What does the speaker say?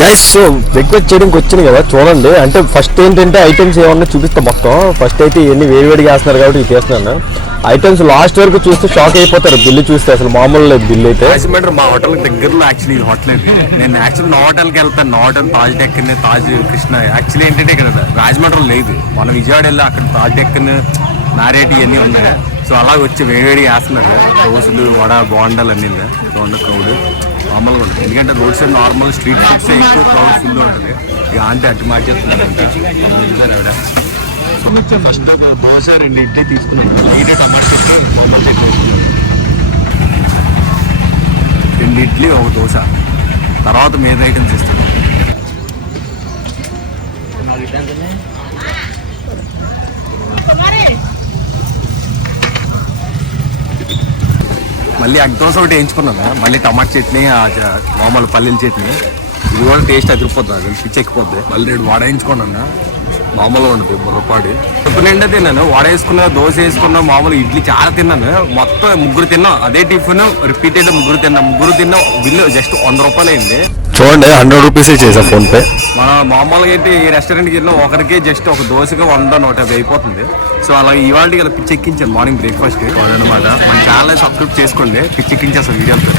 Guys so breakfast చేయడానికి వచ్చింది కదా చూడండి. అంటే ఫస్ట్ ఏంటంటే ఐటమ్స్ ఏమన్నా చూపిస్తా మొత్తం. ఫస్ట్ అయితే ఇవన్నీ వేడివేడిగా వేస్తున్నారు కాబట్టి ఇది చేస్తున్నాను. ఐటమ్స్ లాస్ట్ వరకు చూస్తే షాక్ అయిపోతారు. బిల్లు చూస్తే అసలు మామూలు లేదు బిల్లు అయితే. రాజమండ్రి మా హోటల్ దగ్గరలో యాక్చువల్లీ హోటల్ ఇది. నేను యాక్చువల్లీ నా హోటల్కి వెళ్తాను. నా హోటల్ తాజ్ డెక్కన్, తాజ్ కృష్ణ. యాక్చువల్లీ ఏంటంటే ఇక్కడ రాజమండ్రిలో లేదు. మనం విజయవాడ వెళ్ళి అక్కడ తాజ్ డెక్కన్, నారేటి ఇవన్నీ ఉన్నాయి. సో అలా వచ్చి వేడివేడిగా వేస్తున్నారు. దోశలు, వడ, బోండాలు అన్నీ చూడండి. క్రౌడ్ మామూలుగా ఉంటుంది. ఎందుకంటే road side normal street foods ఎక్కువ క్రౌడ్ ఫుల్ ఉంటుంది. ఇక అంటే అటు మార్చేస్తున్నారు. ఫస్ట్ దోశ 2 ఇడ్లీ తీసుకున్నాను. లైట్ టమాటా 2 ఇడ్లీ 1 దోశ. తర్వాత మీద ఐటమ్స్ ఇస్తాను. మళ్ళీ అగ్ దోశ ఒకటి వేయించుకున్నాను. మళ్ళీ టమాటా చట్నీ, మామూలు పల్లీల చట్నీ. ఇది కూడా టేస్ట్ అదిరిపోతుంది. అది పిచ్చి ఎక్కిపోద్ది. మళ్ళీ 2 వడ వేయించుకున్నా. మామూలుగా ఉంటుంది బుర్రపాడి. ఇప్పుడు నిండా తిన్నాను. వడ వేసుకున్నా, దోశ వేసుకున్నా, మామూలు ఇడ్లీ చాలా తిన్నాను. మొత్తం 3 తిన్నాం. అదే టిఫిన్ రిపీటెడ్ 3 తిన్నాం. బిల్లు జస్ట్ 100 రూపాయలు అయింది. చూడండి 100 రూపీస్ చేసా ఫోన్ పే. మన మామూలుగా అయితే ఈ రెస్టారెంట్కి వెళ్ళిన ఒకరికి జస్ట్ ఒక దోశగా 100-150 అయిపోతుంది. సో అలా ఇవాళ పిచ్చి ఎక్కించాను మార్నింగ్ బ్రేక్ఫాస్ట్ అనమాట. మన ఛానల్ సబ్స్క్రైబ్ చేసుకోండి. పిచ్చి ఎక్కించేస్తాను వీడియోలు.